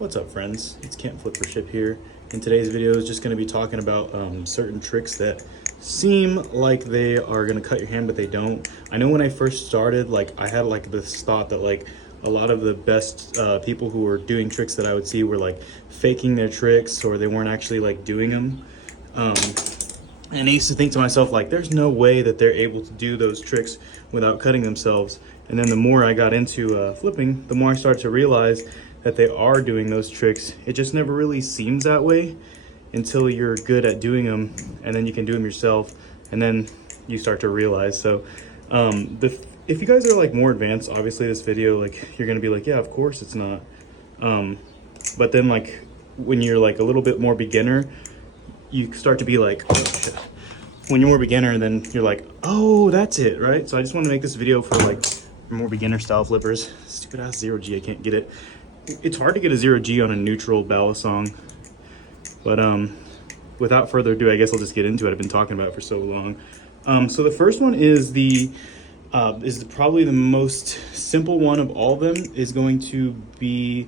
What's up, friends? It's Can't Flip or Ship here. In today's video is just going to be talking about certain tricks that seem like they are going to cut your hand, but they don't. I know when I first started, like, I had like this thought that like a lot of the best people who were doing tricks that I would see were like faking their tricks, or they weren't actually like doing them. And I used to think to myself, like, there's no way that they're able to do those tricks without cutting themselves. And then the more I got into flipping, the more I started to realize that they are doing those tricks. It just never really seems that way until you're good at doing them, and then you can do them yourself, and then you start to realize. So if you guys are like more advanced, obviously this video, like, you're gonna be like, yeah, of course it's not. But then like when you're like a little bit more beginner, you start to be like, oh, shit. When you're more beginner, then you're like, oh, that's it, right? So I just want to make this video for like more beginner style flippers. Stupid ass 0G, I can't get it. It's hard to get a 0G on a neutral Balisong. But without further ado, I guess I'll just get into it. I've been talking about it for so long. So the first one is probably the most simple one of all of them, is going to be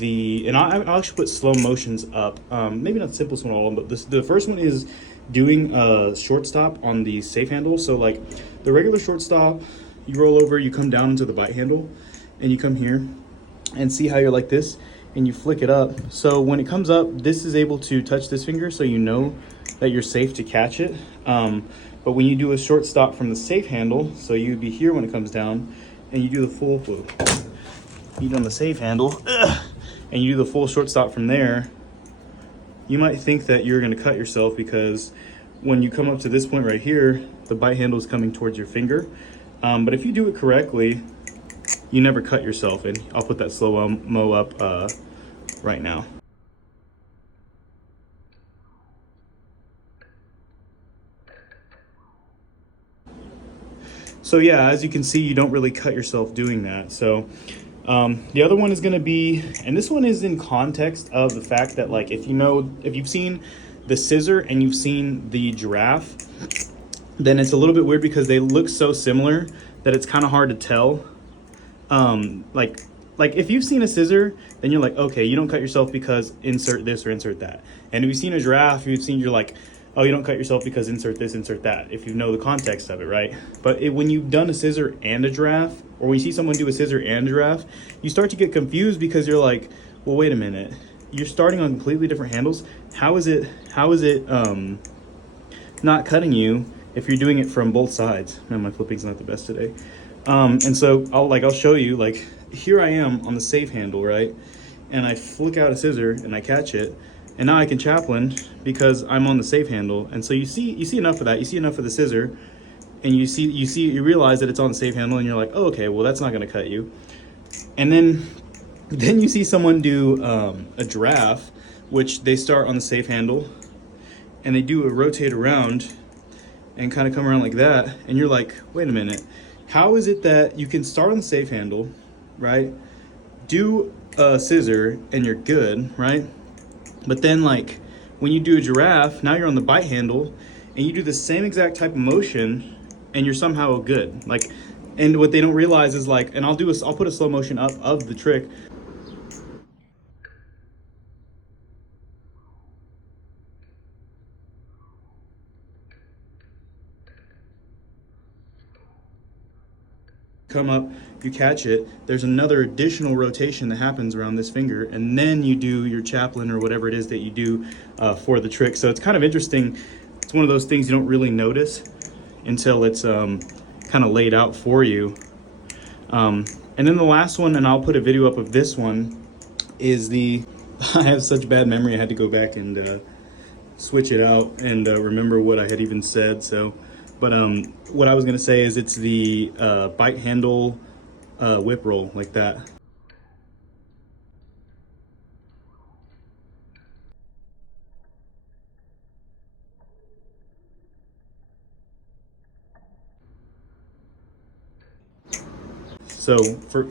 and I'll actually put slow motions up. Maybe not the simplest one of all of them, but the first one is doing a shortstop on the safe handle. So like the regular shortstop, you roll over, you come down into the bite handle, and you come here and see how you're like this, and you flick it up. So when it comes up, this is able to touch this finger, so you know that you're safe to catch it. But when you do a shortstop from the safe handle, so you'd be here when it comes down, and you do the full feet on the safe handle, and you do the full shortstop from there, you might think that you're going to cut yourself, because when you come up to this point right here, the bite handle is coming towards your finger. But if you do it correctly, you never cut yourself. And I'll put that slow-mo up right now. So yeah, as you can see, you don't really cut yourself doing that. So the other one is going to be, and this one is in context of the fact that, like, if you've seen the Scissor and you've seen the Giraffe, then it's a little bit weird because they look so similar that it's kind of hard to tell. Like if you've seen a Scissor, then you're like, okay, you don't cut yourself because insert this or insert that. And if you've seen a Giraffe, you're like, oh, you don't cut yourself because insert this, insert that, if you know the context of it, right? But when you've done a Scissor and a Giraffe, or when you see someone do a Scissor and a Giraffe, you start to get confused because you're like, well, wait a minute, you're starting on completely different handles. How is it not cutting you if you're doing it from both sides? Man, my flipping's not the best today. And so I'll show you, like, here I am on the safe handle, right? And I flick out a Scissor and I catch it, and now I can chaplain because I'm on the safe handle. And so you see enough of that, you see enough of the Scissor, and you realize that it's on the safe handle, and you're like, oh, okay, well, that's not gonna cut you. And then you see someone do a Giraffe, which they start on the safe handle, and they do a rotate around and kind of come around like that, and you're like, wait a minute, how is it that you can start on the safe handle, right, do a Scissor, and you're good, right? But then, like, when you do a Giraffe, now you're on the bite handle, and you do the same exact type of motion, and you're somehow good. Like, and what they don't realize is, like, and I'll put a slow motion up of the trick. Come up, you catch it, there's another additional rotation that happens around this finger, and then you do your chaplain or whatever it is that you do for the trick. So it's kind of interesting. It's one of those things you don't really notice until it's kind of laid out for you. And then the last one, and I'll put a video up of this one, is I have such bad memory, I had to go back and switch it out and remember what I had even said. So, but what I was gonna say is it's the bite handle whip roll, like that. So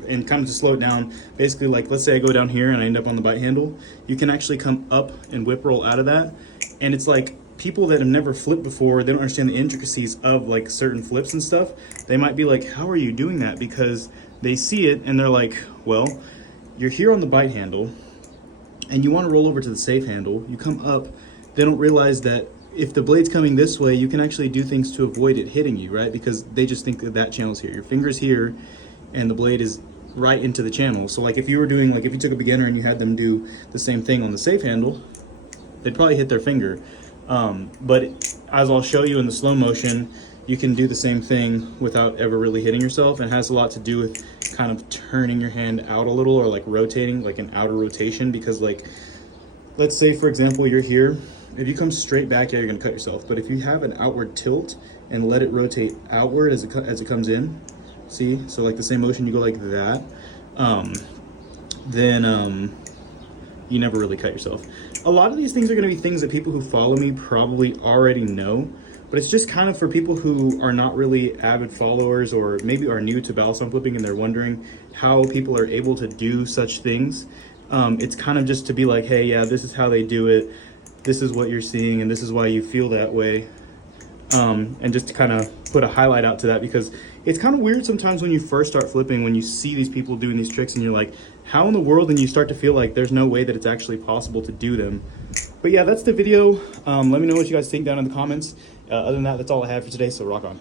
and kind of to slow it down, basically, like, let's say I go down here and I end up on the bite handle, you can actually come up and whip roll out of that. And it's like, people that have never flipped before, they don't understand the intricacies of like certain flips and stuff. They might be like, how are you doing that? Because they see it and they're like, well, you're here on the bite handle, and you want to roll over to the safe handle, you come up, they don't realize that if the blade's coming this way, you can actually do things to avoid it hitting you, right? Because they just think that that channel's here. Your finger's here, and the blade is right into the channel. So like if you were doing, like if you took a beginner and you had them do the same thing on the safe handle, they'd probably hit their finger. But as I'll show you in the slow motion, you can do the same thing without ever really hitting yourself. And it has a lot to do with kind of turning your hand out a little, or like rotating, like an outer rotation. Because like, let's say for example, you're here. If you come straight back, yeah, you're gonna cut yourself. But if you have an outward tilt and let it rotate outward as it comes in, see? So like the same motion, you go like that, then you never really cut yourself. A lot of these things are gonna be things that people who follow me probably already know, but it's just kind of for people who are not really avid followers, or maybe are new to Balisong flipping and they're wondering how people are able to do such things. It's kind of just to be like, hey, yeah, this is how they do it. This is what you're seeing, and this is why you feel that way. And just to kind of put a highlight out to that, because it's kind of weird sometimes when you first start flipping, when you see these people doing these tricks and you're like, how in the world? And you start to feel like there's no way that it's actually possible to do them. But yeah, that's the video. Let me know what you guys think down in the comments. Other than that, that's all I have for today, so rock on.